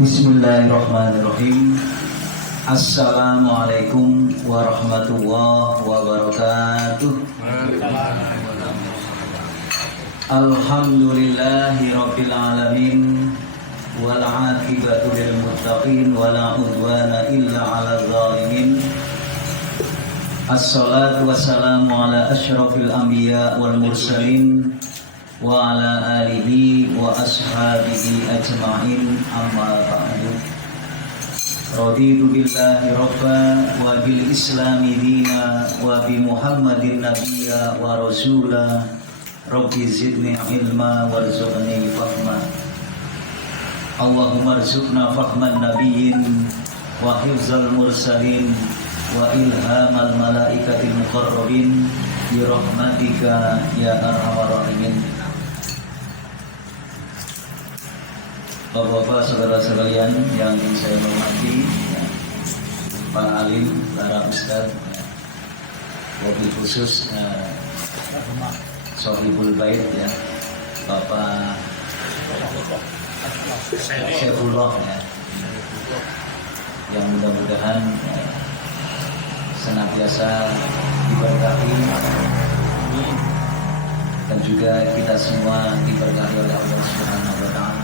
Bismillahirrahmanirrahim. Assalamualaikum warahmatullahi wabarakatuh. Alhamdulillahi rabbil alamin, wal aqibatu lil muttaqin, wala udwana illa 'alal zalimin. Assalatu wassalamu ala asyrafil anbiya wal mursalin wa ala alihi wa ashabihi ajma'in, amma ba'du. Raditu billahi rabba wa bil islami dina wa bi muhammadin nabiyya wa rasula. Rabbi zidni ilma warzuqni fahma. Allahumma rzuqna fahman nabiyyin wa hifzal mursalin wa ilhamal malaikatil muqarrabin bi rahmatika ya arhamar rahimin. Bapak-bapak, saudara-saudara yang saya hormati, para alim, para ustadz, wabil khusus Sohibul Bait, ya, Bapak Syekhullah, ya, yang mudah-mudahan senantiasa diberkahi dan juga kita semua diberkahi oleh Allah Subhanahu wa Ta'ala.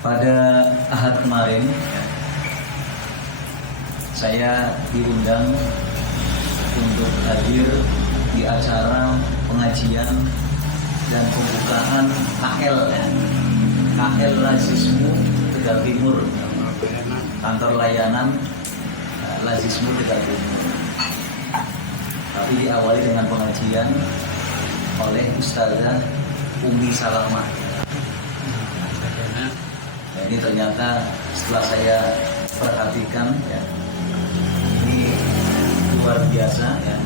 Pada Ahad kemarin saya diundang untuk hadir di acara pengajian dan pembukaan KL Lazismu Tegal Timur, kantor layanan Lazismu Tegal Timur. Tapi diawali dengan pengajian oleh Ustazah Umi Salamah. Ini ternyata setelah saya perhatikan, ya, ini luar biasa, ya.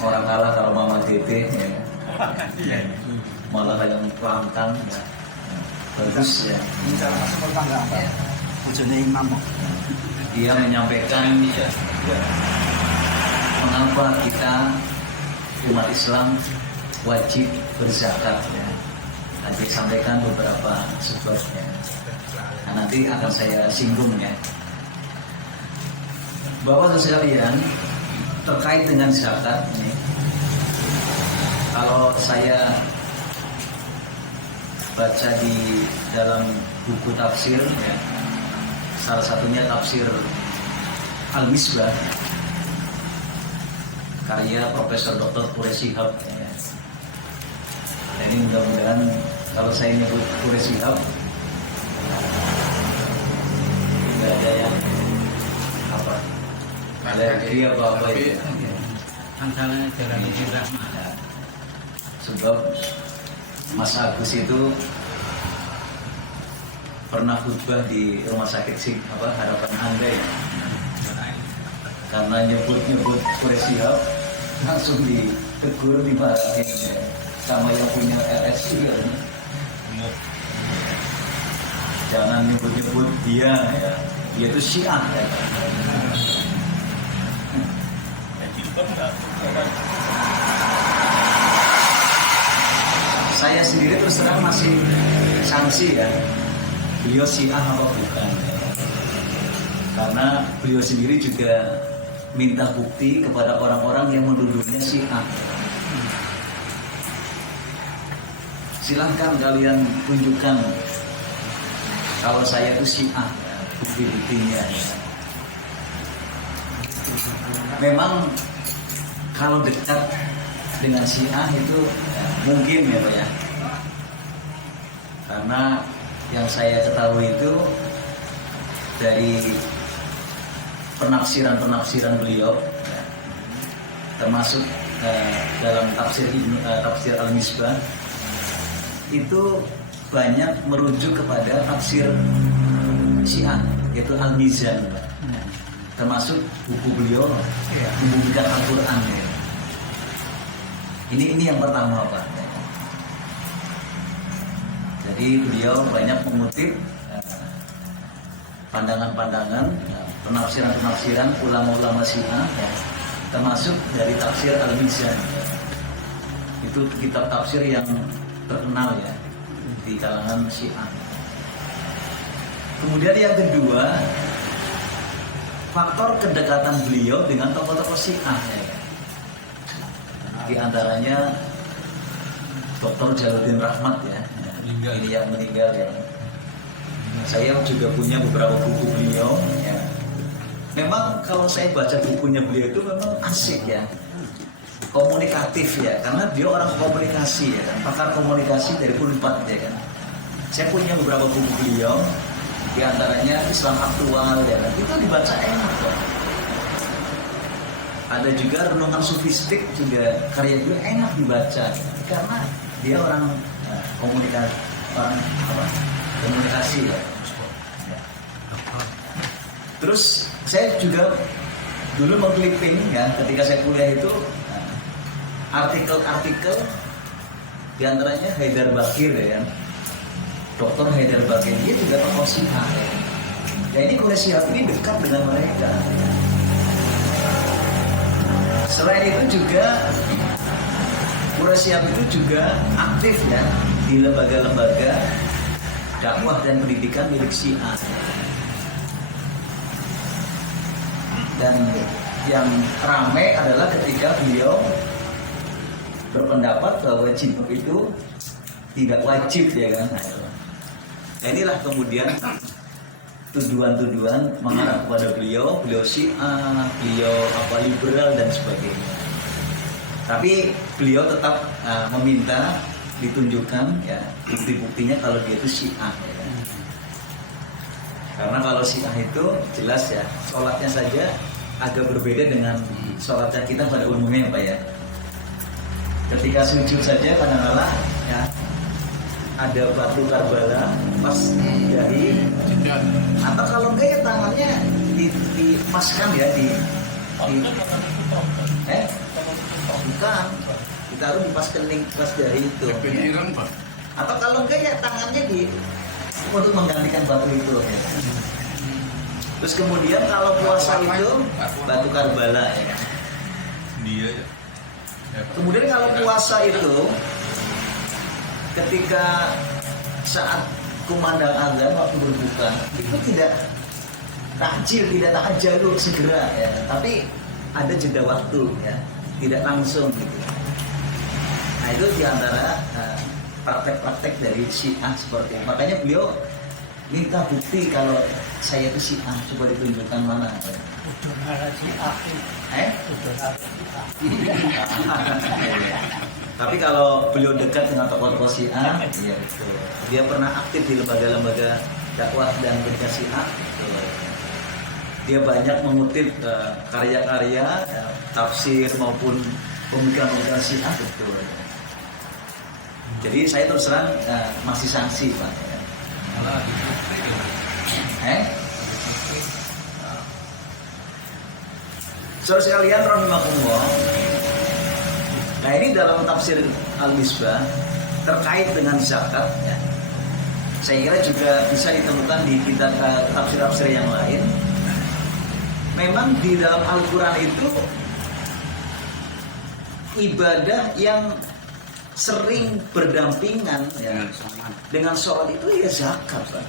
Orang kalah kalau Mama Dede, ya. Malah kayak pelangkang, ya. Bagus, ya. Dia menyampaikan mengapa kita umat Islam wajib berzakat, ya. Nanti sampaikan beberapa sebabnya. Nah, nanti akan saya singgung, ya. Bapak sekalian, terkait dengan zakat ini, kalau saya baca di dalam buku tafsir, ya, salah satunya tafsir Al-Misbah karya Profesor Dr. Quraish Shihab, ya. Jadi mudah-mudahan kalau saya nyebut Quraish Shihab nggak ada yang apa, alergi apa itu. Antara jalan Rahmat. Sebab Mas Agus itu pernah khutbah di rumah sakit Harapan Anda, ya. Karena nyebut Quraish Shihab langsung ditegur, dimarahin, ya, sama yang punya LSI, ya. Jangan nyebut-nyebut dia, ya. Dia itu Syiah, ya. Saya sendiri terus terang masih sanksi, ya, beliau Syiah apa bukan, ya. Karena beliau sendiri juga minta bukti kepada orang-orang yang menuduhnya Syiah. Silahkan kalian tunjukkan kalau saya itu Syiah, bukti-buktinya, ya. Memang kalau dekat dengan Syiah itu, ya, mungkin, ya Pak, ya. Karena yang saya ketahui itu dari penafsiran beliau, ya, termasuk dalam tafsir Al-Misbah itu banyak merujuk kepada tafsir Syiah, yaitu Al-Mizan, termasuk buku beliau membukukan Al-Quran, ya. Ini yang pertama, Pak. Jadi beliau banyak mengutip pandangan-pandangan, penafsiran-penafsiran ulama-ulama Syiah, ya, termasuk dari tafsir Al-Mizan. Itu kitab tafsir yang terkenal ya di kalangan Syiah. Kemudian yang kedua, faktor kedekatan beliau dengan tokoh-tokoh Syiah ya. Di antaranya Dr. Jaludin Rahmat ya, ini yang meninggal ya. Saya juga punya beberapa buku beliau ya. Memang kalau saya baca bukunya beliau itu memang asik ya, komunikatif ya, karena dia orang komunikasi ya kan, pakar komunikasi dari Unpad ya kan. Saya punya beberapa buku beliau, di antaranya Islam Aktual ya kan, itu dibaca enak kok. Ada juga renungan sufistik juga, karya beliau enak dibaca karena dia orang komunikasi, komunikasi ya. Terus saya juga dulu mengkliping ya, ketika saya kuliah itu artikel-artikel di antaranya Haidar Bakir ya, Dr. Haidar Bakir, dia juga tokoh Syiah ya. Ya ini Quraisy Shihab ini dekat dengan mereka. Selain itu juga Quraisy Shihab itu juga aktif ya di lembaga-lembaga dakwah dan pendidikan milik Syiah. Dan yang ramai adalah ketika beliau berpendapat bahwa jilbab itu tidak wajib ya kan. Nah, inilah kemudian tuduhan-tuduhan mengarah kepada beliau Syiah, beliau liberal dan sebagainya. Tapi beliau tetap meminta ditunjukkan ya bukti-buktinya kalau dia itu Syiah ya kan? Karena kalau Syiah itu jelas ya, sholatnya saja agak berbeda dengan sholatnya kita pada umumnya Pak ya. Ketika sujud saja kadang-kadang ya ada batu Karbala pas dahi, atau kalau enggak ya tangannya dipaskan ya bukan, kita harus dipas kening pas dahi itu. Atau kalau enggak ya tangannya untuk menggantikan batu itu ya. Terus kemudian kalau puasa itu batu Karbala ya kan. Kemudian kalau puasa itu ketika saat kumandang azan waktu berbuka itu tidak takjil, tidak ta'ajjal segera ya, tapi ada jeda waktu ya, tidak langsung gitu. Nah itu diantara praktek-praktek dari Syiah seperti itu. Makanya beliau minta bukti kalau saya itu Syiah, coba ditunjukkan mana. Tapi kalau beliau dekat dengan tokoh-tokoh Syiah, iya betul. Dia pernah aktif di lembaga-lembaga dakwah dan pendidikan Syiah. Betul. Dia banyak mengutip karya-karya tafsir maupun pemikiran-pemikiran Syiah, betul. Jadi saya terus terang masih sanksi Pak. Saudara sekalian rahimakumullah. Nah ini dalam tafsir Al-Misbah terkait dengan zakat ya. Saya kira juga bisa ditemukan di kitab tafsir-tafsir yang lain. Memang di dalam Al-Quran itu ibadah yang sering berdampingan ya, dengan sholat itu ya zakat Pak.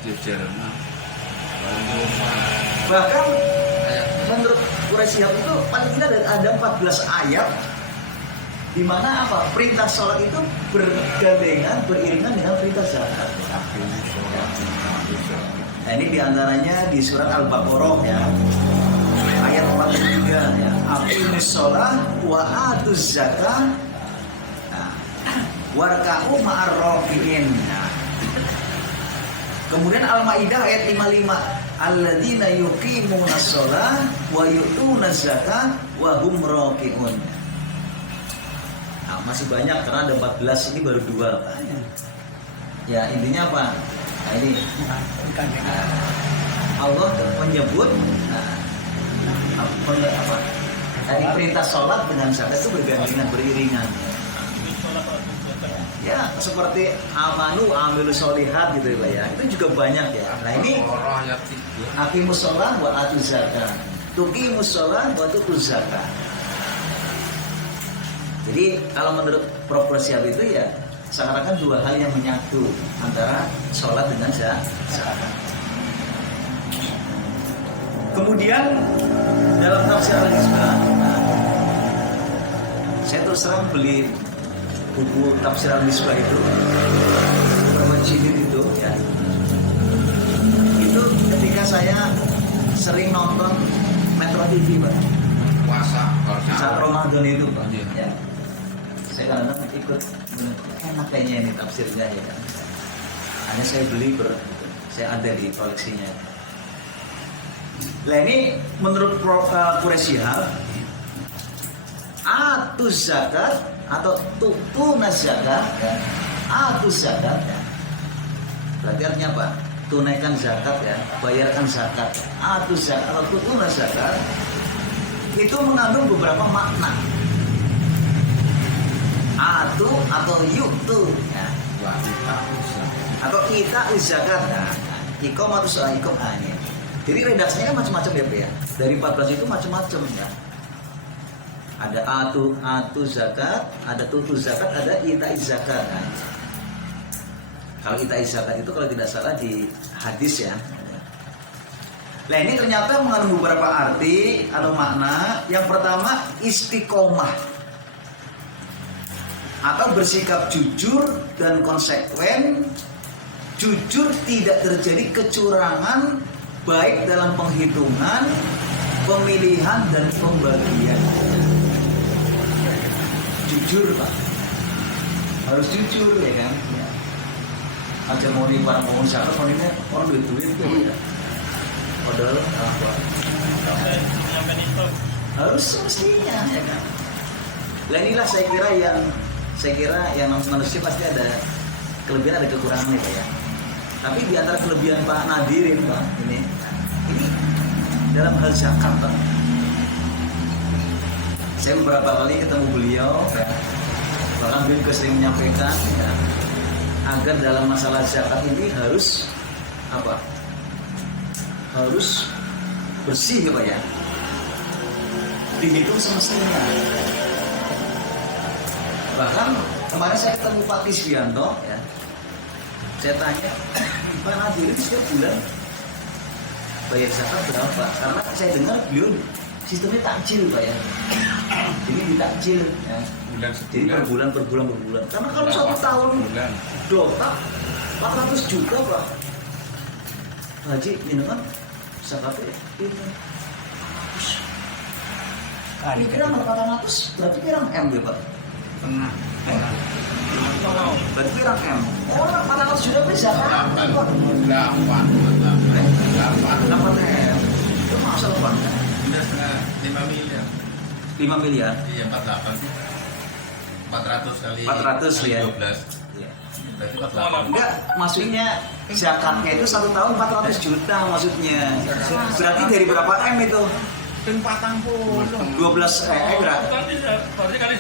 Bahkan menurut Quraisy Shihab itu paling tidak ada 14 ayat di mana apa? Perintah sholat itu bergandengan, beriringan dengan perintah zakat. Nah ini diantaranya di surat Al-Baqarah ya, ayat 43 ya. Aqimus sholah wa atuz zakah warka'u ma'ar rafi'in. Kemudian Al-Maidah ayat 55, alladzina yuqimuna shalah wa yu'tuna zakah wa hum raki'un. Nah, masih banyak karena ada 14, ini baru 2. Ya, intinya apa? Nah, ini Allah menyebut apa? Tadi perintah sholat dengan zakat itu bergandengan, beriringan. Ya seperti amanu amilu sholihat gitu ya, itu juga banyak ya. Nah ini aqimus sholah wa atuz zakah, tuqimus sholah wa tutuz zakah. Jadi kalau menurut Prof. Shihab itu ya seakan-akan dua hal yang menyatu antara sholat dengan zakat. Kemudian dalam tafsir al-Misbah, saya terus terang beli buku tafsir al-Misbah itu, berapa jilid itu ya. Itu ketika saya sering nonton Metro TV, Pak. Puasa Saat Ramadan itu, Pak. Iya. Ya. Saya kadang-kadang ikut, enak kayaknya ini tafsirnya ya kan. Hanya saya beli saya ada di koleksinya. Nah ini menurut Quraisy Shihab, atuz zakat atau tunaz zakat, ya. Atuz zakat, ya. Berarti artinya apa? Tunaikan zakat ya, bayarkan zakat. Atuz zakat atau tunaz zakat itu mengandung beberapa makna. Atu atau yutu, ya. Atau kita zakat, ya. Ikom atau ikom ini. Jadi redaksinya kan macam-macam ya, Pak ya. Dari 14 itu macam-macam ya. Ada atu zakat, ada tutu zakat, ada ita zakat. Nah, kalau ita zakat itu kalau tidak salah di hadis ya. Nah ini ternyata mengandung beberapa arti atau makna. Yang pertama istiqomah atau bersikap jujur dan konsekuen. Jujur, tidak terjadi kecurangan baik dalam penghitungan, pemilihan dan pembagian. Jujur, Pak, harus jujur ya kan. Aja mau di barang pengusaha, mau ini orang duit tuh ya. Padahal apa? Harus semestinya ya kan. Nah inilah saya kira yang manusia pasti ada kelebihan ada kekurangan ya, Pak ya. Tapi di antara kelebihan Pak Nadirin, Pak, ini dalam hal zakat, Pak. Saya beberapa kali ketemu beliau, ya. Bahkan beliau sering menyampaikan ya, agar dalam masalah zakat ini harus apa? Harus bersih ya, Pak ya. Dihitung semestinya. Bahkan kemarin saya ketemu Pak Kiswianto, ya. Saya tanya, Pak Nadirin setiap bulan bayar zakat berapa? Karena saya dengar beliau sistemnya takjil, Pak ya. Jadi ditakjil ya. Jadi per bulan. Karena kalau 1 tahun dotak 400 juta, Pak. Haji minuman zakatnya itu 400. Ini kira 400 berarti kira M ya, Pak? Tengah. Berarti kira M. Oh, 400 juta beli zakat. 8 M. Itu masalah, Pak. 5 miliar. 5 miliar. Iya, 48 sih. 400 kali 400 ya. 12. Iya. Berarti 48. Enggak, maksudnya zakatnya itu 1 tahun 400 juta maksudnya. Berarti dari berapa M itu? Ping 40. 12 berarti. Berarti kali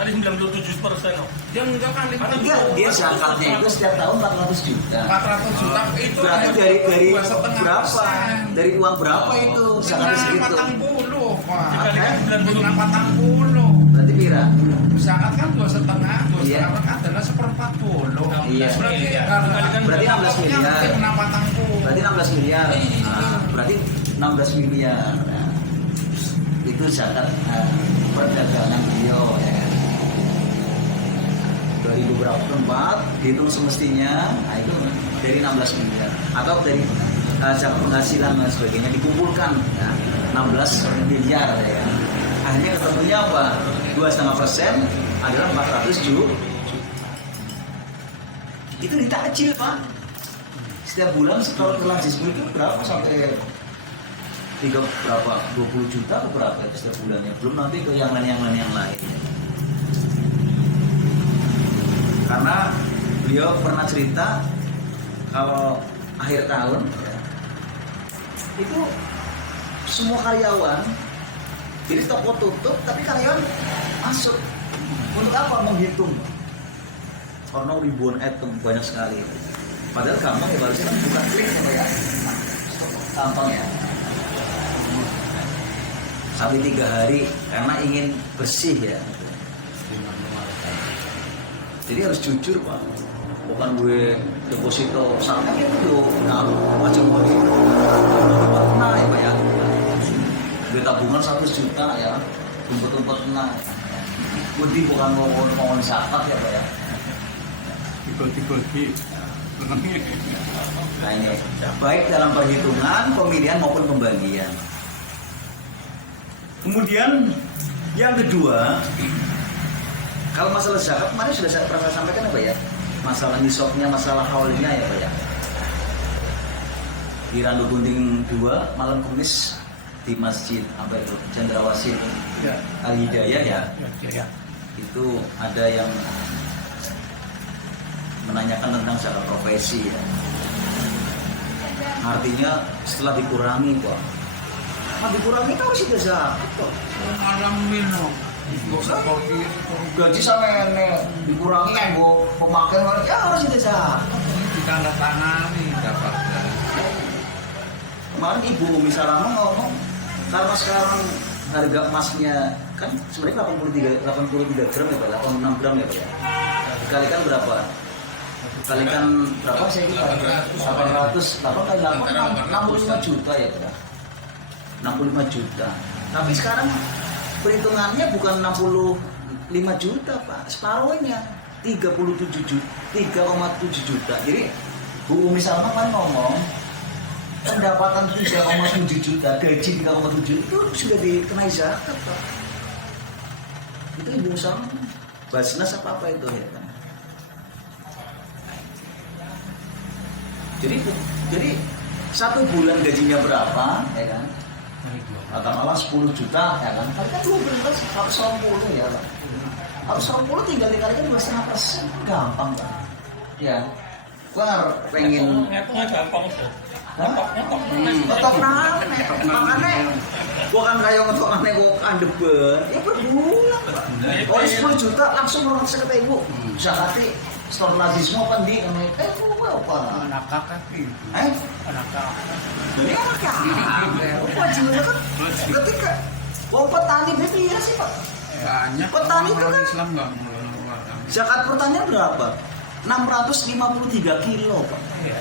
97%. Dia enggak kali. Enggak, dia zakatnya itu setiap tahun 400 juta. 400 juta itu Berarti dari berapa? Dari uang berapa itu zakatnya segitu? 40, Pak. Dikali 40. Berarti kira? Zakat kan 2,5, Iya. 2,5 adalah 1/40. Iya. Berarti 16 miliar. Berarti 16 miliar. Nah, berarti 16 miliar. Nah, itu zakat perdagangan beliau ya. Dari beberapa tempat dihitung semestinya, nah itu dari 16 miliar atau dari zakat penghasilan dan sebagainya dikumpulkan ya, 16 miliar ya. Akhirnya ketemunya apa? 2,5% adalah 400 juta. Itu ditakjil, Pak. Setiap bulan kalau kelas itu berapa sampai 20 juta atau berapa setiap bulannya? Belum nanti ke yang lain. Karena beliau pernah cerita kalau akhir tahun ya, itu semua karyawan, jadi toko tutup tapi karyawan masuk. Untuk apa? Menghitung. Karena ribuan item banyak sekali. Padahal gampang ya, harusnya kan bukan klik apa ya, gampang ya. Sampai 3 hari karena ingin bersih ya. Jadi harus jujur Pak. Bukan gue deposito sampai itu kalau macam itu pernah ya Pak ya. Gue tabungan 100 juta ya, tumpet-tumpet kena. Budi bukan mau zakat ya Pak ya. Ikut-ikut. Nah ini baik dalam perhitungan, pemilihan maupun pembagian. Kemudian yang kedua, kalau masalah zakat kemarin sudah saya pernah sampaikan apa ya? Masalah nisabnya, masalah haulnya ya Pak ya. Di Randu Gunting 2 malam Kamis di Masjid apa itu Cendrawasih Al Hidayah ya. Itu ada yang menanyakan tentang zakat profesi ya. Artinya setelah dikurangi Pak. Nah, dikurangi kan harus ada zakat kok. Ngalamin loh. Gak usah pergi. Gaji sama nenek dikurangi kan bu pemakaian ya harus ada zakat. Ditandatangani dapat. Kemarin Ibu Umi Salama ngomong karena sekarang harga emasnya kan sebenarnya 83 gram ya Pak, 86 gram ya Pak ya. Dikalikan berapa? Dikalikan berapa saya kira? 800 kali 65 juta ya Pak. 65 juta. Tapi sekarang perhitungannya bukan 65 juta Pak, separuhnya 3,7 juta. Jadi Bu Umi Salma kan ngomong pendapatan 3,7 juta, gaji 3,7 itu sudah dikenai zakat Pak. Itu Ibu Salma Basnas apa itu ya kan? Jadi 1 bulan gajinya berapa ya kan? Katakanlah 10 juta ya kan? Kali kan 12, 120 ya Pak. 120 tinggal dikalikan 2,5%, gampang Pak. Ya, gua pengen Ngitungnya gampang sih. ngetok nane, makanya gua kan kayak ngetok nane gua kandeben, ya per bulan Pak. Oh 10 juta langsung orang sekata Ibu, zakati stornazisme pendi kami, gua apa? Anak kakak itu. Anak kakak. Jadi apa wajibnya kan ketika wong petani berarti ya sih Pak. Banyak Petani itu orang kan Islam nggak mengeluarkan. zakat pertanian berapa? 653 kilo Pak. Iya.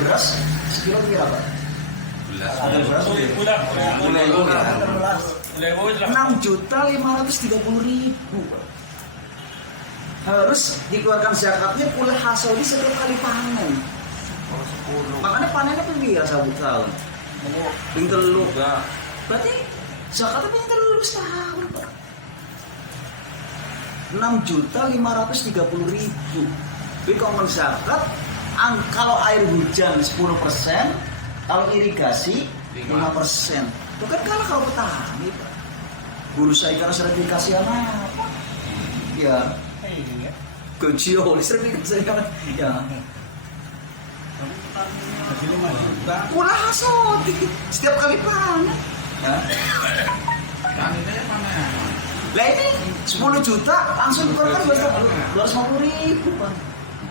Beras sekilo berapa? Ada beras Bulan. Bulan. 6.530.000 Pak. Harus dikeluarkan zakatnya pula hasil di setiap kali panen. Makanya panennya pun dia tahun. Ping telu Pak. Berarti zakatnya ping telu setahun Pak. 6.530.000. Jadi kalau zakat, kalau air hujan 10%, kalau irigasi 5%. Bukan kalau petani Pak. Guru saya karena sertifikasi apa? Ya. Gaji oleh sertifikasi ya. Pula hasil setiap kali panen. Ya. Dan itu ya mana? Lah ini 10 juta langsung dikeluarkan 250.000 Pak.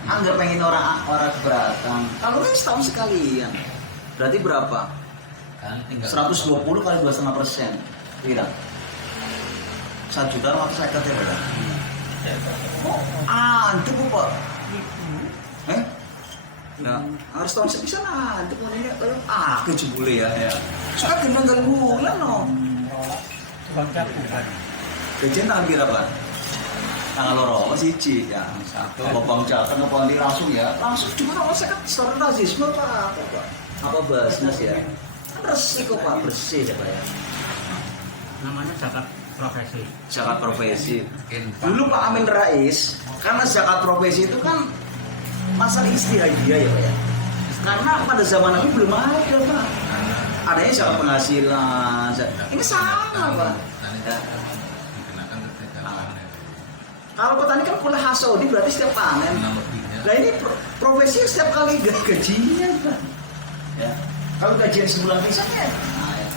Anggap pengen orang keberatan. Kalau ini setahun sekalian. Berarti berapa? 120 kali 2,5%. Kira 1 juta atau saya kata ya Pak. Oh, antuk Pak. Nah, harus tahun sepisan antuk ini ke jebule ya. Saya gendang bulan no. Gajian tanggal berapa? Tanggal loro, siji ya. Apa bang jateng apa ini langsung ya? Langsung cuma kalau saya kan store nazisme Pak. Apa Basnas ya? Bersih kok Pak, bersih ya Pak ya. Namanya zakat profesi. Zakat profesi. Dulu Pak Amin Rais, karena zakat profesi itu kan masalah istihadiyah ya Pak ya. Karena pada zaman Nabi belum ada Pak. Adanya zakat penghasilan. Ini sama Pak. Ya. Kalau petani kan pula hasil, berarti setiap panen. Nah ini profesi setiap kali gajinya Pak. Ya. Kalau gajian sebulan pisang ya. Nah, ya.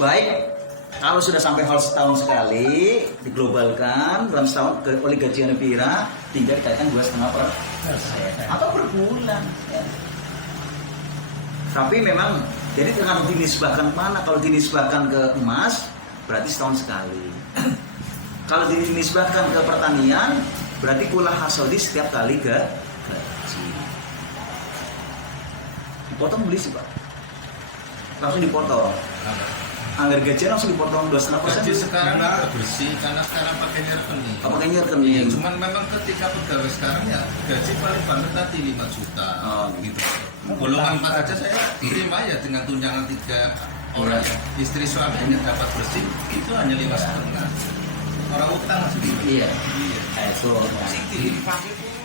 Baik, kalau sudah sampai hal setahun sekali diglobalkan dalam setahun oleh gajian pira, tinggal dikatakan 2,5% atau per bulan. Ya. Tapi memang jadi dengan dinisbahkan mana? Kalau dinisbahkan ke emas berarti setahun sekali. Kalau dinisbahkan ke pertanian, berarti kulah hasodi setiap kali gaji. Dipotong beli sih Pak. Langsung dipotong. Anggar gaji langsung dipotong 2,5%. Gaji sekarang nggak bersih karena sekarang pakai rekening. Pakainya rekening. Cuman memang ketika pegawai sekarang ya gaji paling banget tadi 5 juta. Oh, Gitu. Golongan 4 aja saya terima ya dengan tunjangan 3 orang. Istri suaminya dapat bersih itu hanya 5,5. Orang utang masih Iya. Iya. Itu.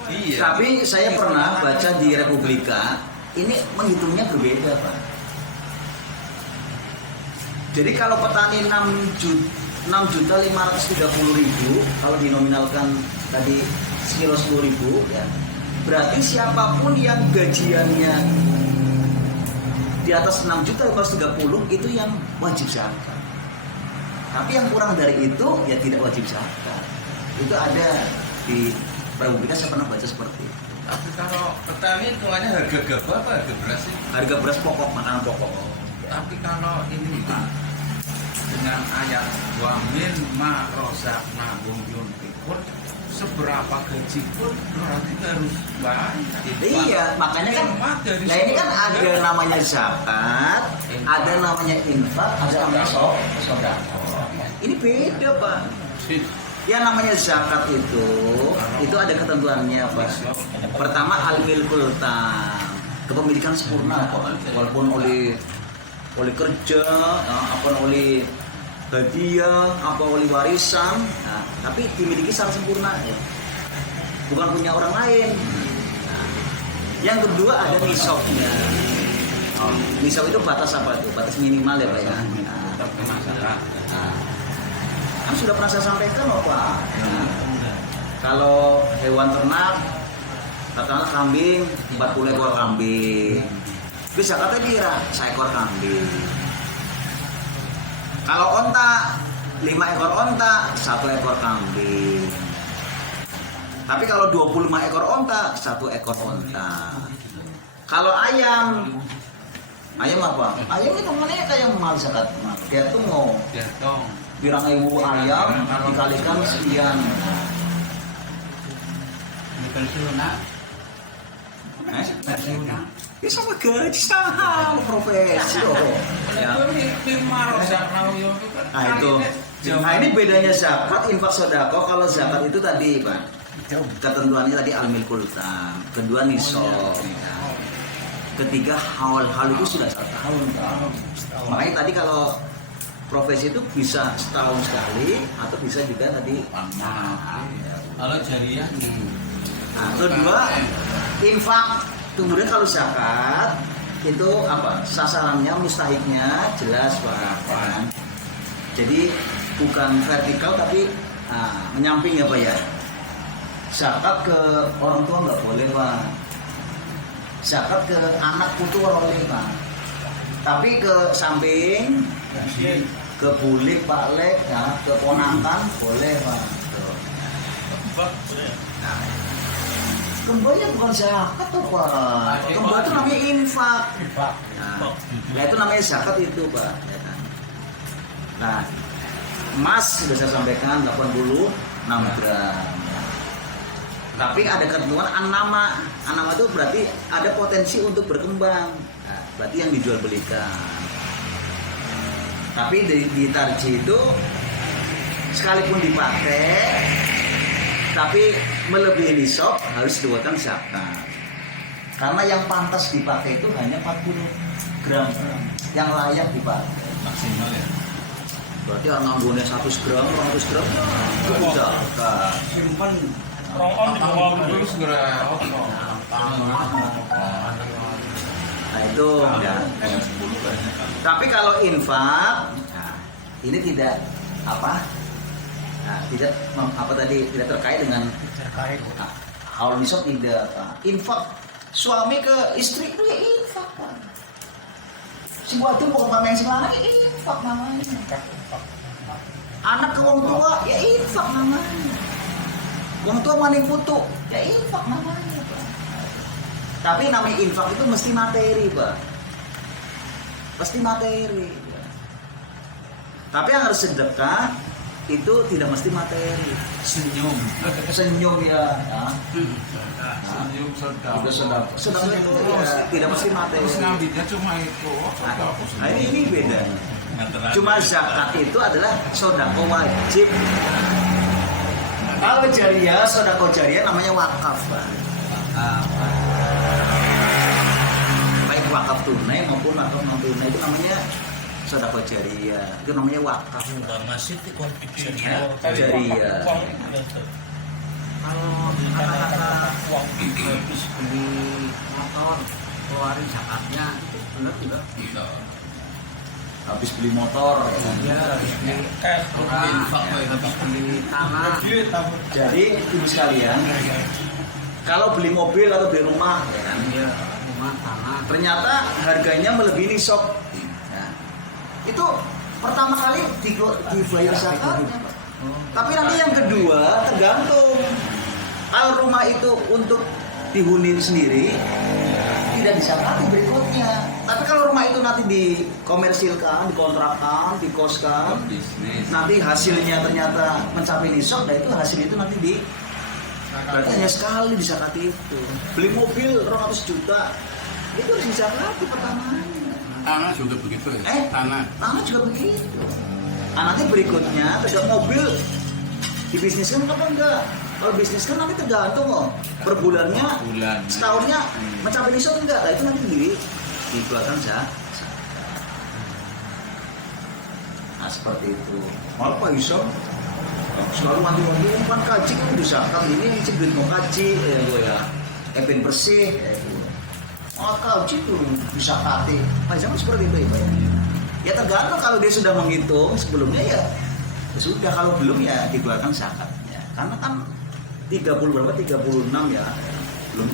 Iya. Tapi saya pernah baca di Republika, ini menghitungnya berbeda Pak. Jadi kalau petani 6.530.000, kalau dinominalkan tadi sekilo 10.000 ya, berarti siapapun yang gajiannya di atas 6.530 itu yang wajib zakat. Tapi yang kurang dari itu ya tidak wajib zakat. Itu ada di Republika, saya pernah baca seperti itu. Tapi kalau petani hitungannya harga gabah apa harga beras sih? Harga beras pokok, makanan pokok. Tapi kalau ini Pak, dengan ayat wa min ma rozaqna hum yunfiqun, seberapa gaji pun berarti harus banyak. Iya, makanya kan. Nah ini kan ada namanya zakat, ada namanya infak, ada namanya sedekah. Ini beda Pak. Yang namanya zakat itu ada ketentuannya Pak. Pertama al-milkul tam, kepemilikan sempurna Pak. Walaupun oleh kerja, apa oleh hadiah, apa oleh warisan, nah, tapi dimiliki secara sempurna ya. Bukan punya orang lain. Nah, yang kedua ada nisabnya. Nisab itu batas apa tuh? Batas minimal ya Pak ya. Kan sudah pernah saya sampaikan loh Pak. Kalau hewan ternak, katakanlah kambing, 40 ekor kambing. Bisa kata dia 1 ekor kambing. Kalau onta, 5 ekor onta, 1 ekor kambing. Tapi kalau 25 ekor onta, 1 ekor onta. Kalau ayam apa? Ayam itu mana kayak mahal zakat. Dia tuh mau pirang ibu ayam dikalikan sekian. Ya sama gaji sama profesi loh. Ya. Nah itu. Nah ini bedanya zakat, infak, sedekah. Kalau zakat itu tadi Pak, ketentuannya tadi al-milkul tam, kedua nisab, ketiga haul itu sudah 1 tahun. Makanya tadi kalau profesi itu bisa setahun sekali atau bisa juga tadi Kalau jariah nah, kedua infak. Kemudian kalau zakat itu apa? Sasarannya, mustahiknya jelas Pak. Kan? Jadi bukan vertikal tapi menyamping ya Pak ya. Zakat ke orang tua nggak boleh Pak. Zakat ke anak putu boleh Pak. Tapi ke samping, ke bulik, Pak Lek, ya, ke ponakan boleh Pak. Nah, kembali bukan zakat tuh Pak. Kembali itu namanya infak. Nah itu namanya zakat itu Pak. Ya kan? Nah, emas sudah saya sampaikan 86 gram. Tapi ada ketentuan anama. Anama itu berarti ada potensi untuk berkembang. Nah, berarti yang dijual belikan. Tapi di tarji itu sekalipun dipakai, tapi melebihi nisab harus dikeluarkan zakat. Karena yang pantas dipakai itu hanya 40 gram yang layak dipakai maksimal ya. Berarti orang ngambilnya 100 gram, 200 gram itu bisa. Simpan rong-on di bawah Dulu segera Nah itu ya. Tapi kalau infak, ini tidak apa? Nah, tidak tidak terkait dengan haul nisab tidak. Infak suami ke istri itu ya infak Pak. Sebuah itu bukan pamer sing lanang ya infak namanya. Anak ke wong tua ya infak namanya. Wong tua maning putu ya infak namanya Pak. Tapi namanya infak itu mesti materi Pak. Pasti materi. Tapi yang harus sedekah itu tidak mesti materi. Senyum. Senyum ya, nah, Senyum itu sedang. sedekah itu ya, tidak mesti materi. Terus ngambilnya cuma itu. Nah, ini beda. Cuma zakat itu adalah sedekah wajib. Kalau jariah, sedekah jariah namanya wakaf, Pak. Baik wakaf tunai maupun wakaf non tunai itu namanya sedekah jariah. Itu namanya wakaf. masih di konflik Jariah. Kalau kata-kata habis beli motor keluarin zakatnya itu benar tidak? Habis beli motor. Iya, habis beli habis beli tanah. Jadi ibu sekalian, kalau beli mobil atau beli rumah, ya kan, Iya, rumah tanah. ternyata harganya melebihi nisab. Nah, itu pertama kali dibayar zakatnya, Pak. Tapi nanti yang kedua tergantung. Kalau rumah itu untuk dihuni sendiri, tidak disakati berikutnya. Tapi kalau rumah itu nanti dikomersilkan, dikontrakkan, dikoskan, Bisnis. nanti hasilnya ternyata mencapai nisab, nah itu hasil itu nanti berarti hanya sekali disakati itu. Beli mobil 200 juta, itu harus disakati pertamanya. Tanah juga begitu ya. Tanah. Tanah juga begitu. Nah, nanti berikutnya tidak mobil dibisniskan apa enggak? Kalau bisnis kan nanti tergantung per bulannya, setahunnya mencapai nisab enggak? Nah itu nanti dikeluarkan zakat. Nah seperti itu. Malah Pak Isom selalu mati-mati umpan kaji kan bisa kan ini cibit mau kaji ya gue ya, epin bersih ya itu. Oh kaji tuh bisa kati. Pak Isom seperti itu ya. Ya tergantung kalau dia sudah menghitung sebelumnya ya sudah, kalau belum ya dikeluarkan zakatnya. Karena kan 30 berapa? 36 ya. Belum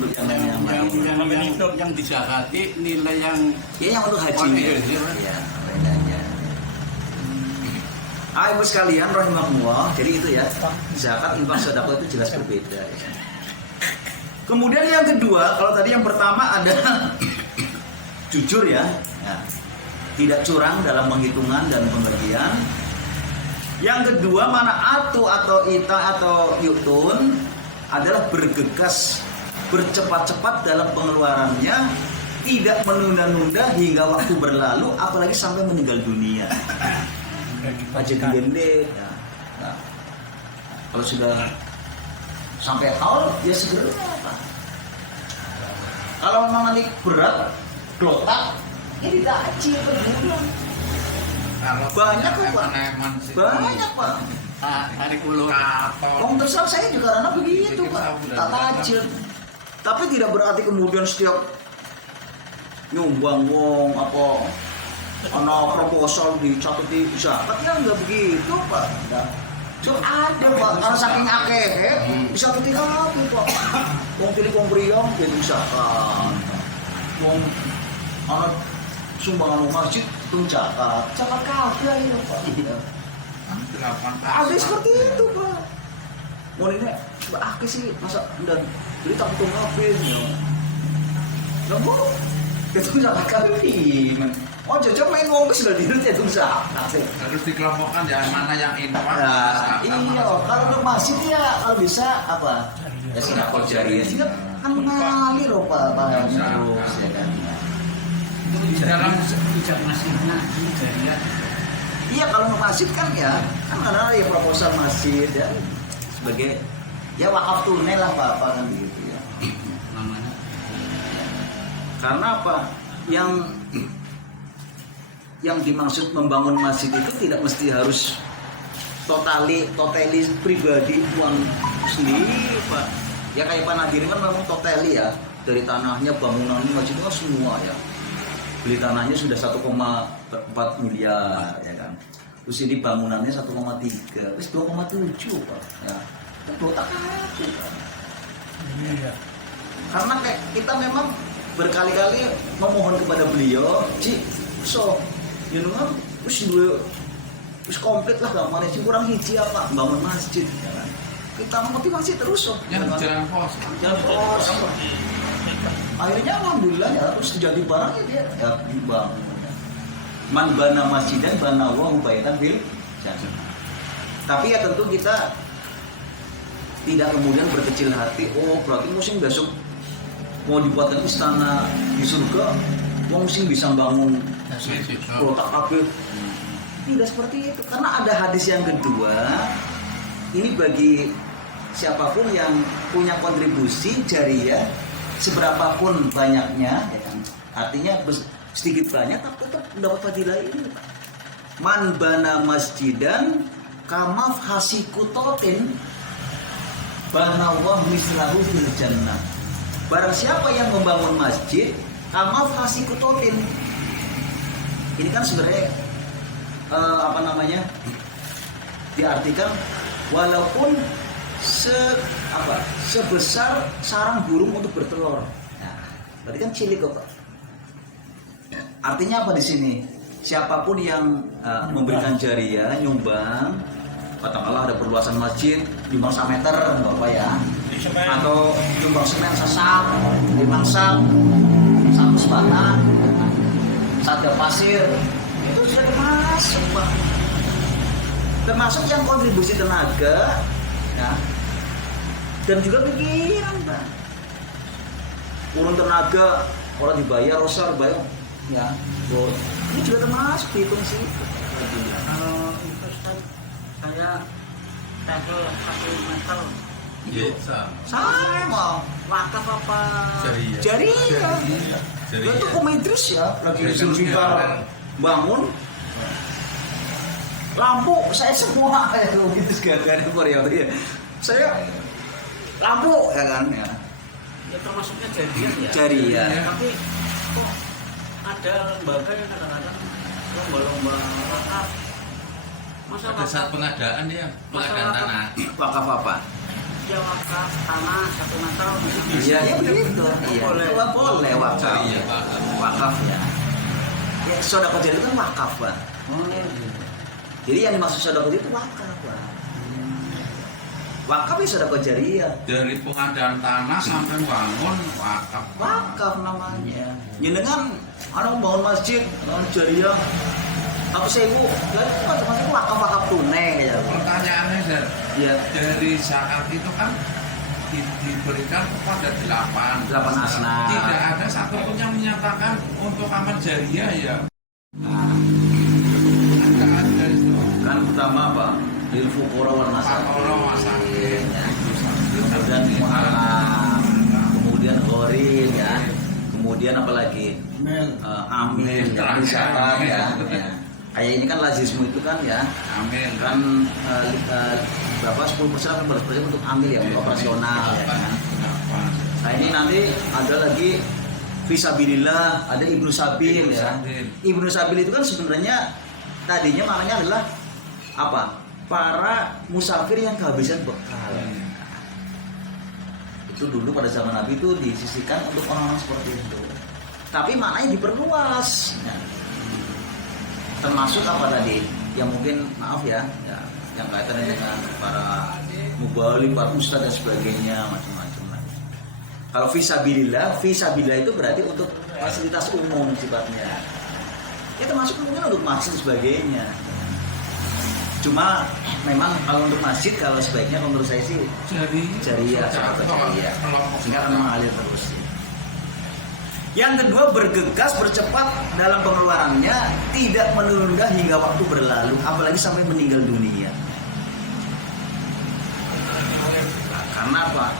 yang disakati nilai yang yang untuk hajinya. Ya, bedanya. Ibu sekalian rahimahullah, jadi itu ya. Zakat, infak, sedekah itu jelas berbeda. Kemudian yang kedua, kalau tadi yang pertama ada jujur ya. Tidak curang dalam penghitungan dan pembagian. Yang kedua mana atu atau ita atau yutun adalah bergegas, bercepat-cepat dalam pengeluarannya, tidak menunda-nunda hingga waktu berlalu, apalagi sampai meninggal dunia. Aja gede. Nah, kalau sudah sampai haul ya segera apa? Kalau memang nanti berat, kelotak, ya ditaci per bulan. Banyak kok Pak. Banyak Pak. Tarik ulur. Wong terserah saya juga karena begitu Pak. Tak tajir. Tapi tidak berarti kemudian setiap nyumbang wong apa ana proposal dicatat di zakat ya enggak begitu Pak. Enggak. So ada Pak, karena saking akeh bisa ketika hati Pak. Wong pilih wong priong jadi zakat. Wong ana sumbangan masjid tung zakat kabeh ya Pak. Ada seperti itu Pak. Mau ini akeh sih masa dan jadi tak butuh ngapain ya. Lembut itu zakat kabeh. Oh jajah main wong wis sudah dirut ya zakat. Harus dikelompokkan ya mana yang infak. Nah, iya, kalau untuk masjid ya kalau bisa apa? Ya sedekah jariah sih kan mengalir loh Pak terus ya kan. Dalam Bijak masjidnya ini jariah. Iya kalau mau masjid kan ya kan ada ya proposal masjid ya sebagai ya wakaf tunai lah Pak kan gitu ya. Namanya. Karena apa? Yang dimaksud membangun masjid itu tidak mesti harus totalis pribadi uang sendiri Pak. Ya kayak Pak Nadir kan memang totali ya, dari tanahnya, bangunannya, masjid itu kan semua ya. Beli tanahnya sudah 1,4 miliar ya kan. Terus ini bangunannya 1,3, terus 2,7 Pak. Ya. Itu botak aja Pak. Iya. Karena kayak kita memang berkali-kali memohon kepada beliau, Ci, so, ya nungan, wis komplit lah bangunannya, sih kurang hiji apa, bangun masjid, ya kan? Kita motivasi terus, so, yang ya, jalan pos. jalan pos. Akhirnya alhamdulillah ya, terus jadi barangnya dia, ya dibangun. Man bana masjidan bana wa baitan bil jannah. Tapi ya tentu kita tidak kemudian berkecil hati. Oh berarti mungkin besok mau dibuatkan istana di surga, mungkin bisa bangun kotak kabel. Tidak seperti itu, karena ada hadis yang kedua. Ini bagi siapapun yang punya kontribusi jariyah seberapapun banyaknya, ya kan? Artinya sedikit banyak tapi tetap mendapat fadilah ini. Man bana masjidan kamaf hasikutotin banawah mislahu fil jannah. Barang siapa yang membangun masjid kamaf hasikutotin. Ini kan sebenarnya diartikan walaupun sebesar sarang burung untuk bertelur. Nah, berarti kan cilik kok. Artinya apa di sini? Siapapun yang memberikan jariyah, nyumbang, katakanlah ada perluasan masjid, nyumbang 1 meter, Bapak ya, atau nyumbang semen sesak, 5 sak, 1 sebatang, 1 pasir, itu sudah termasuk, Pak. Termasuk yang kontribusi tenaga, ya, dan juga pikiran, Pak. Urun tenaga, orang dibayar, rosar, bayar, ya, ini juga termasuk dihitung sih. Kalau itu saya tegel 1 meter itu Sama. wakaf apa Jariyah. Itu komedris ya, lagi kita bangun lampu saya semua kayak gitu segala ya. Saya lampu ya kan ya. ya termasuknya jariyah ya. Jariyah. Tapi kok ada lembaga yang kadang-kadang lomba-lomba wakaf. Masa Pada saat pengadaan dia, pengadaan Masa tanah. Wakaf apa? dia wakaf tanah 1 meter Iya, iya begitu. Iya. Boleh wakaf. Iya, wakaf. Wakaf ya. Ya sedekah jariyah itu kan wakaf, Pak. Jadi yang dimaksud sedekah itu wakaf, Pak. Wakaf itu sedekah jariyah. Dari pengadaan tanah sampai bangun wakaf. Wakaf namanya. Jenengan bangun masjid, bangun jariyah. Aku sewu, ya itu masih wakaf tunai ya. Pertanyaannya Zat, Iya. dari zakat itu kan diberikan kepada 8 asnaf. Tidak ada satupun yang menyatakan untuk amal jariyah ya. Nah, Tidak ada itu. kan pertama apa? Lil fuqara wal masakin. Orang masakin. Kemudian mu'alaf, kemudian gharib ya. Kemudian apalagi? Amin, ya, syarat ya. Kayak ini kan lazismu itu kan ya. Amin. Kan berapa 10% atau 12% untuk amil ya, untuk operasional ya kan. Nah ini nanti ada lagi fisabilillah, ada ibnu sabil ya. Ibnu sabil itu kan sebenarnya tadinya maknanya adalah apa? Para musafir yang kehabisan bekal. Itu dulu pada zaman Nabi itu disisihkan untuk orang-orang seperti itu. Tapi maknanya diperluas. Ya. Termasuk apa tadi? Yang mungkin maaf ya, yang kaitannya dengan para mubalim, para ustadz dan sebagainya, macam-macam. Kalau fisabilillah itu berarti untuk fasilitas umum sifatnya. Ya termasuk mungkin untuk masjid dan sebagainya. Cuma memang kalau untuk masjid kalau sebaiknya menurut saya sih jariyah, sehingga akan mengalir terus. Yang kedua, bergegas bercepat dalam pengeluarannya, tidak menunda hingga waktu berlalu, apalagi sampai meninggal dunia. Karena apa?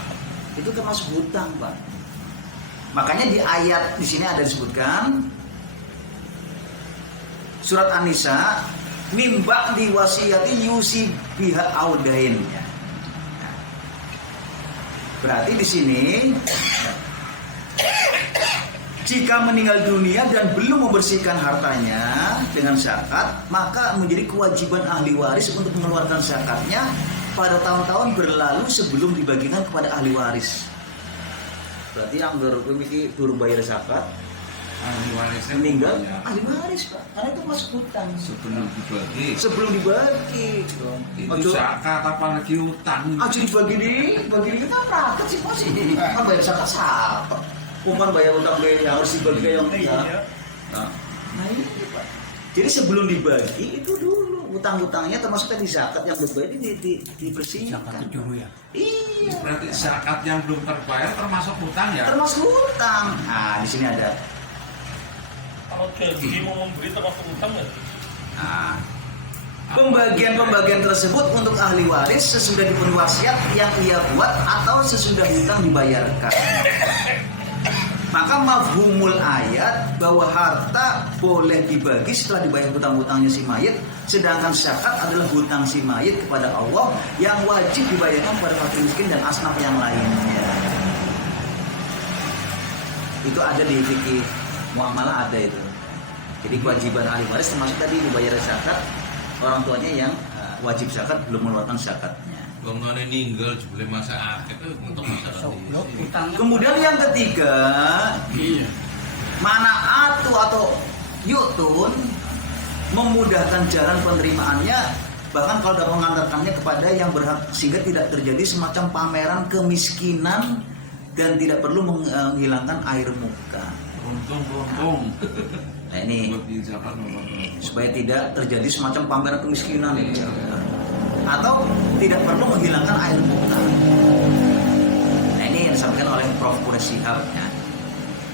Itu termasuk hutang, Pak. Makanya di ayat di sini ada disebutkan surat An-Nisa, mimba di wasiyati yusi biha audain. Berarti di sini jika meninggal dunia dan belum membersihkan hartanya dengan zakat, maka menjadi kewajiban ahli waris untuk mengeluarkan zakatnya pada tahun-tahun berlalu sebelum dibagikan kepada ahli waris. Berarti yang durung bayar zakat, ahli warisnya meninggal, punya. ahli waris, Pak. Karena itu masuk hutang. Sebelum dibagi. Itu Aduh, zakat apalagi utang. aja dibagi kita praktek sih pasti. Kan bayar zakat siapa? Kuman bayar utang yang harus dibagi yang enggak. Nah ini Pak. Jadi sebelum dibagi itu dulu utang-utangnya termasuk tadi zakat yang belum bayar dibersihkan. Zakat juru ya. Iya. Berarti zakat yang belum terbayar termasuk hutang ya? Termasuk utang. Nah, di sini ada. Kalau janji mau memberi termasuk utang nggak? Nah, pembagian tersebut untuk ahli waris sesudah dipenuhi wasiat yang ia buat atau sesudah hutang dibayarkan. Maka mafhumul ayat bahwa harta boleh dibagi setelah dibayar hutang-hutangnya si mayit, sedangkan zakat adalah hutang si mayit kepada Allah yang wajib dibayarkan kepada fakir miskin dan asnaf yang lainnya. Itu ada di fikih muamalah ada itu. Jadi kewajiban ahli waris termasuk tadi dibayar zakat orang tuanya yang wajib zakat belum mengeluarkan zakatnya. Wong ngene ninggal jebule masa akhir itu untuk masalah Soblok utangnya. Kemudian yang ketiga, mana'atu atau yu'tun memudahkan jalan penerimaannya, bahkan kalau dapat mengantarkannya kepada yang berhak sehingga tidak terjadi semacam pameran kemiskinan dan tidak perlu menghilangkan air muka. Untung. Nah ini supaya tidak terjadi semacam pameran kemiskinan atau tidak perlu menghilangkan air muka. Nah ini yang disampaikan oleh Prof. Quraisy Shihab ya.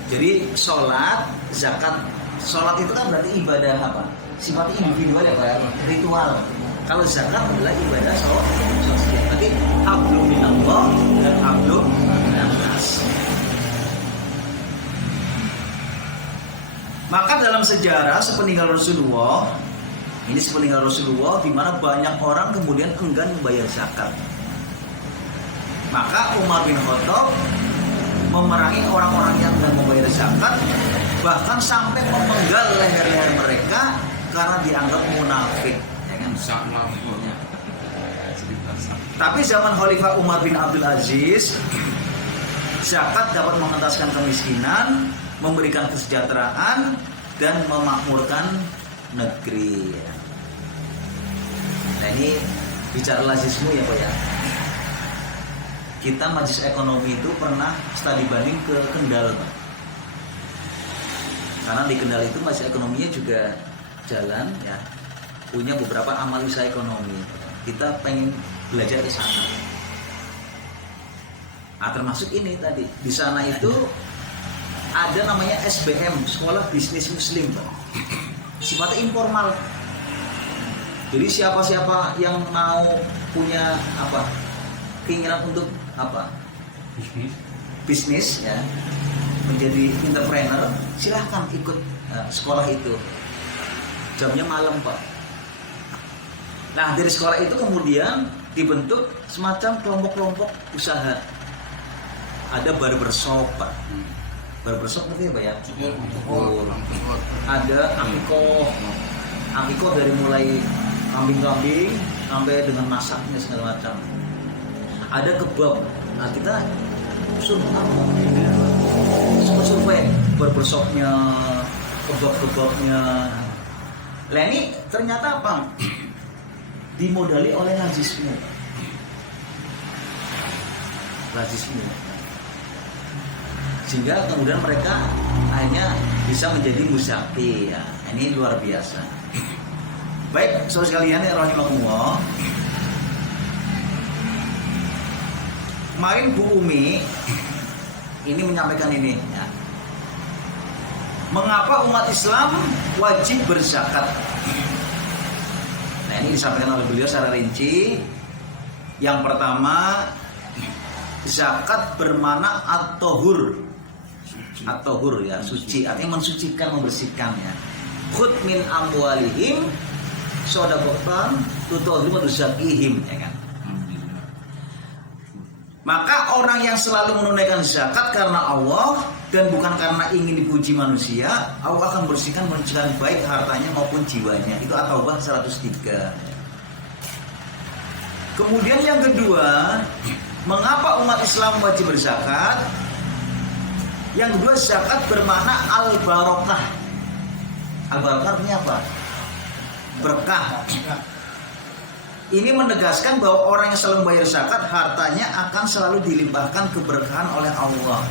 Jadi sholat, zakat, sholat itu kan berarti ibadah apa? Sifatnya individual ya Pak ya, ritual. Kalau zakat adalah ibadah sosial. Tapi hablum minallah dan hablum minannas. Maka dalam sejarah sepeninggal Rasulullah, ini sepeninggal Rasulullah, di mana banyak orang kemudian enggan membayar zakat. Maka Umar bin Khattab memerangi orang-orang yang enggan membayar zakat, bahkan sampai memenggal leher-leher mereka karena dianggap munafik. Ya kan? Tapi zaman Khalifah Umar bin Abdul Aziz, zakat dapat mengentaskan kemiskinan, memberikan kesejahteraan, dan memakmurkan negeri. Nah ini bicara lazismu ya Pak ya. Kita majelis ekonomi itu pernah studi banding ke Kendal Pak. Karena di Kendal itu majelis ekonominya juga jalan ya, punya beberapa amal usaha ekonomi. Kita pengen belajar di sana. Nah, termasuk ini tadi di sana itu ada namanya SBM, Sekolah Bisnis Muslim Pak. Sifatnya informal. Jadi siapa-siapa yang mau punya keinginan untuk bisnis ya, menjadi entrepreneur, silahkan ikut sekolah itu. Jamnya malam Pak. Nah dari sekolah itu kemudian dibentuk semacam kelompok-kelompok usaha. Ada barbershop Pak. Barbershop mungkin Pak ya. Ada Akikoh dari mulai kambing-kambing sampai dengan masaknya segala macam. Ada kebab. Nah kita survei barbershopnya, kebab-kebabnya. Lah ini ternyata apa? Dimodali oleh nazisme. Sehingga kemudian mereka akhirnya bisa menjadi muzaki ya. Ini luar biasa. Baik, saudara sekalian ya rahimakumullah. Kemarin Bu Umi ini menyampaikan ini ya. Mengapa umat Islam wajib berzakat? Nah, ini disampaikan oleh beliau secara rinci. Yang pertama, zakat bermakna at-tahur. At-tahur ya, suci, artinya mensucikan, membersihkan ya. Khud min amwalihim shadaqatan tutahhiruhum wa tuzakkihim ya kan. Maka orang yang selalu menunaikan zakat karena Allah dan bukan karena ingin dipuji manusia, Allah akan bersihkan, mensucikan baik hartanya maupun jiwanya. Itu At-Taubah 103. Kemudian yang kedua, mengapa umat Islam wajib berzakat? Yang kedua, zakat bermakna al-barakah. Al-barakah artinya apa? Berkah. Ini menegaskan bahwa orang yang selalu membayar zakat, hartanya akan selalu dilimpahkan keberkahan oleh Allah.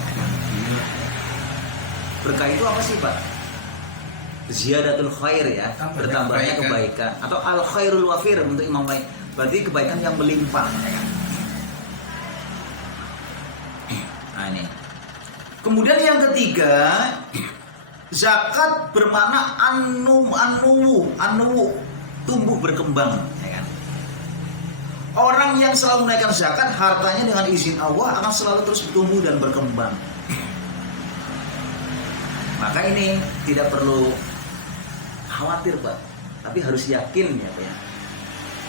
Berkah itu apa sih Pak? ziyadatul khair ya, bertambahnya kebaikan, atau al khairul wafir untuk Imam Malik, berarti kebaikan yang melimpah. Nah ini. Kemudian yang ketiga, zakat bermakna anuwu, tumbuh berkembang. Ya kan? Orang yang selalu menaikkan zakat, hartanya dengan izin Allah akan selalu terus bertumbuh dan berkembang. Maka ini tidak perlu khawatir Pak, tapi harus yakin ya Pak ya.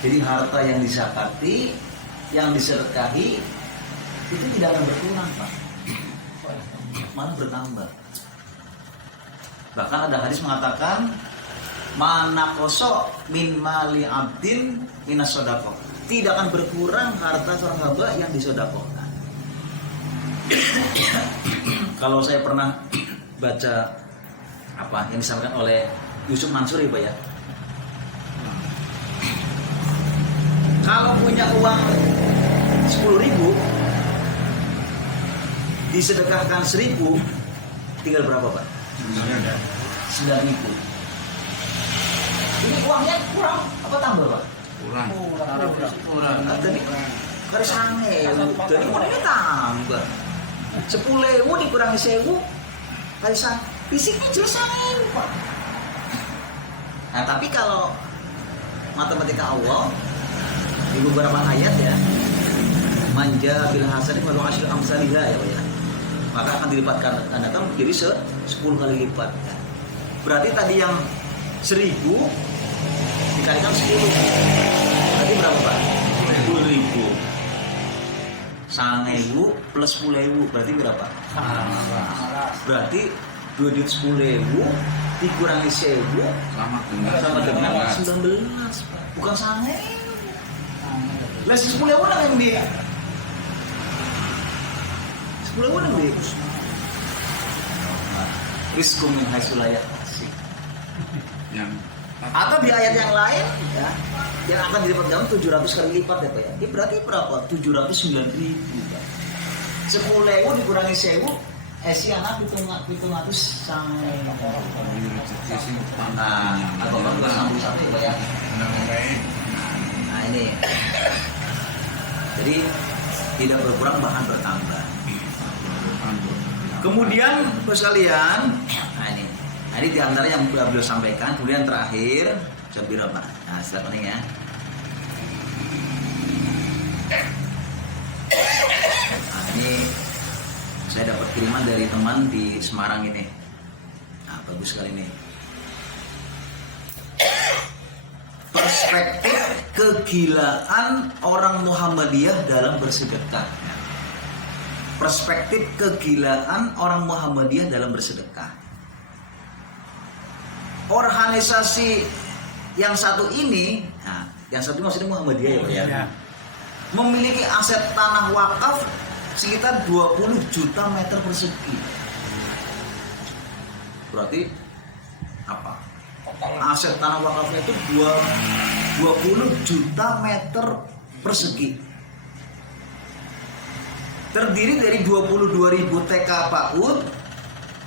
Jadi harta yang disakati, yang disedekahi itu tidak akan berkurang Pak, malah bertambah. Bahkan ada hadis mengatakan manaqasa min mali abdin minas shadaqah, tidak akan berkurang harta seorang hamba yang disedekahkan. Kalau saya pernah baca apa yang disampaikan oleh Yusuf Mansur ya Pak ya, kalau punya uang 10.000 disedekahkan 1.000, tinggal berapa Pak? 9.000. Ini uangnya kurang apa tambah Pak? Kurang. Jadi garis aneh, jadi uangnya tambah. 10.000 dikurangi 1.000, garis fisiknya jelas aneh Pak. Nah tapi kalau matematika Allah di beberapa ayat ya, manja bil hasanati wa asyru amsalihha ya Pak ya, maka akan dilipatkan gandakan menjadi 10 kali lipat. Berarti tadi yang 1.000 dikalikan 10, berarti berapa Pak? 10.000. 9.000 plus 10.000 berarti berapa? Berarti 2.10.000 dikurangi 1.000 sama dengan 19 Pak. Bukan 9.000. Lah 10.000 nang endi? 10.000 nang endi? Rizqum min haitsu la yahtasib. Atau di ayat yang lain ya, yang akan dilipat dalam 700 kali lipat ya Pak ya. Ini berarti berapa? 709.000 Pak. 10.000 dikurangi 1.000, si anak hitung sange. Nah, atau 261 ya Pak ya. Nah ini. Jadi tidak berkurang bahkan bertambah. Kemudian sekalian, nah ini diantara yang beliau sampaikan. Kemudian terakhir, Sabira Pak. Nah silakan nih ya. Nah ini saya dapat kiriman dari teman di Semarang ini. Nah bagus sekali nih. Perspektif kegilaan orang Muhammadiyah dalam bersedekah. Perspektif kegilaan orang Muhammadiyah dalam bersedekah. Organisasi yang satu ini, nah, yang satu maksudnya Muhammadiyah ya Pak ya, memiliki aset tanah wakaf sekitar 20 juta meter persegi. Berarti apa? Aset tanah wakafnya itu 20 juta meter persegi. Terdiri dari 22.000 TK PAUD,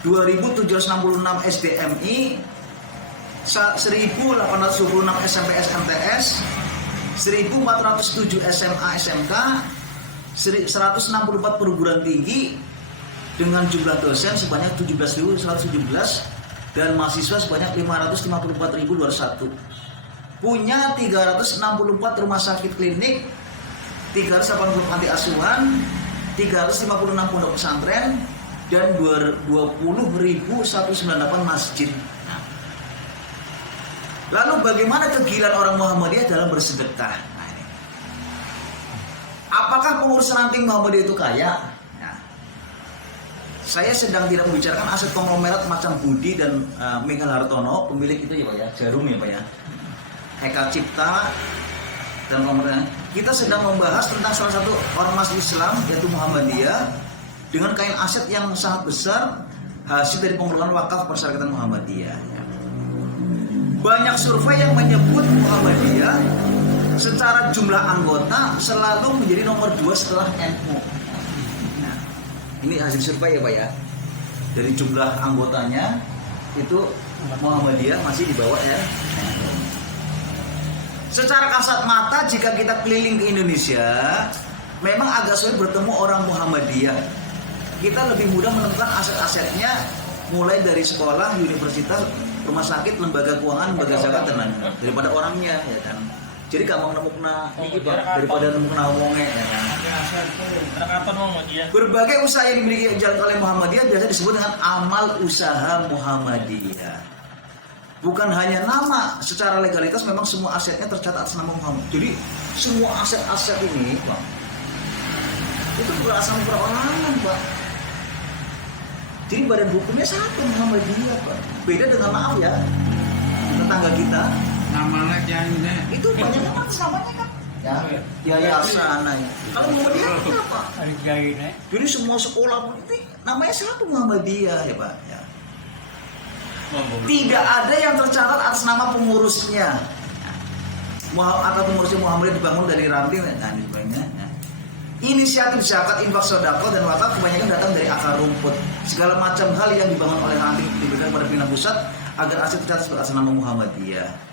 2.766 SDMI, 1.826 SMP SMTS, 1.407 SMA SMK, 164 perguruan tinggi dengan jumlah dosen sebanyak 17.117 dan mahasiswa sebanyak 554.201. Punya 364 rumah sakit klinik, 380 panti asuhan, 356 pondok pesantren, dan 20.198 masjid. Lalu bagaimana kegilaan orang Muhammadiyah dalam bersedekah? Nah, ini. Apakah pengurus ranting Muhammadiyah itu kaya? Nah, saya sedang tidak membicarakan aset konglomerat macam Budi dan Michael Hartono, pemilik itu ya Pak ya, Jarum ya Pak ya, Eka Cipta dan pemerintah. Kita sedang membahas tentang salah satu ormas Islam yaitu Muhammadiyah dengan kain aset yang sangat besar hasil dari pengelolaan wakaf Perserikatan Muhammadiyah. Banyak survei yang menyebut Muhammadiyah secara jumlah anggota selalu menjadi nomor 2 setelah NU. Nah, ini hasil survei ya Pak ya. Dari jumlah anggotanya itu Muhammadiyah masih di bawah ya. Secara kasat mata jika kita keliling ke Indonesia, memang agak sulit bertemu orang Muhammadiyah. Kita lebih mudah menemukan aset-asetnya mulai dari sekolah, universitas, rumah sakit, lembaga keuangan, lembaga zakat dan lain-lain daripada orangnya ya kan. Jadi gak mau nemu daripada nemu wonge ya kan. Berbagai usaha yang dimiliki jalan oleh Muhammadiyah biasa disebut dengan amal usaha Muhammadiyah. Bukan hanya nama, secara legalitas memang semua asetnya tercatat atas nama Muhammad. Jadi semua aset-aset ini, Pak, itu berasal perorangan, Pak. Jadi badan hukumnya satu Muhammadiyah, Pak. Beda dengan maaf ya, tetangga kita. Namanya jadinya Itu banyak kan namanya kan. Ya, yayasan. Kalau Muhammadiyah itu apa? Jadi semua sekolah pun itu namanya satu Muhammadiyah ya, Pak. Ya. Tidak ada yang tercatat atas nama pengurusnya. Atau pengurusnya Muhammadiyah dibangun dari ranting. Nah, ini sebagainya. Inisiatif zakat, infak, sedekah dan wakaf kebanyakan datang dari akar rumput. Segala macam hal yang dibangun oleh ranting diberikan pada pimpinan pusat agar aset tercatat atas nama Muhammadiyah.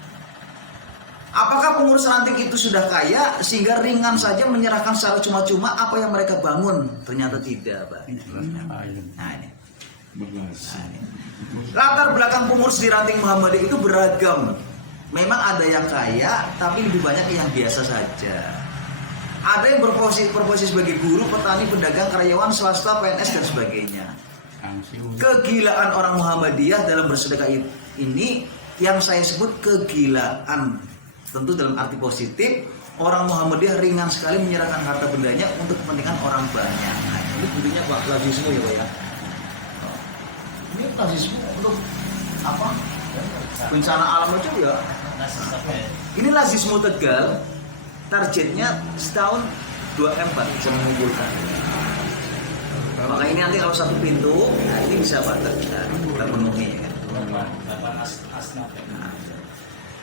Apakah pengurus ranting itu sudah kaya sehingga ringan saja menyerahkan secara cuma-cuma apa yang mereka bangun? Ternyata tidak, Pak. Nah, ini. Latar belakang pengurus di ranting Muhammadiyah itu beragam. Memang ada yang kaya, tapi lebih banyak yang biasa saja. Ada yang berprofesi sebagai guru, petani, pedagang, karyawan, swasta, PNS dan sebagainya. Kegilaan orang Muhammadiyah dalam bersedekah ini yang saya sebut kegilaan. Tentu dalam arti positif, orang Muhammadiyah ringan sekali menyerahkan harta bendanya untuk kepentingan orang banyak. Nah, ini bunyinya Pak lazisme ya, Pak ya. Ini lazisme untuk apa? Bencana alam aja ya. Ini lazisme Tegal. Targetnya setahun 2M Pak bisa mengumpulkan. Maka ini nanti kalau satu pintu, nah ini bisa Pak terpenuhi ya kan. Nah,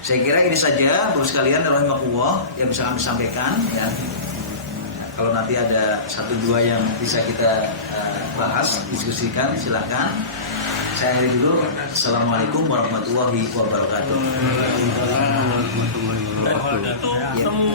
saya kira ini saja Bapak sekalian rahimakumullah yang bisa kami sampaikan ya. Kalau nanti ada 1-2 yang bisa kita bahas, diskusikan, silakan. Saya akhiri dulu. Assalamualaikum warahmatullahi wabarakatuh. Itu semua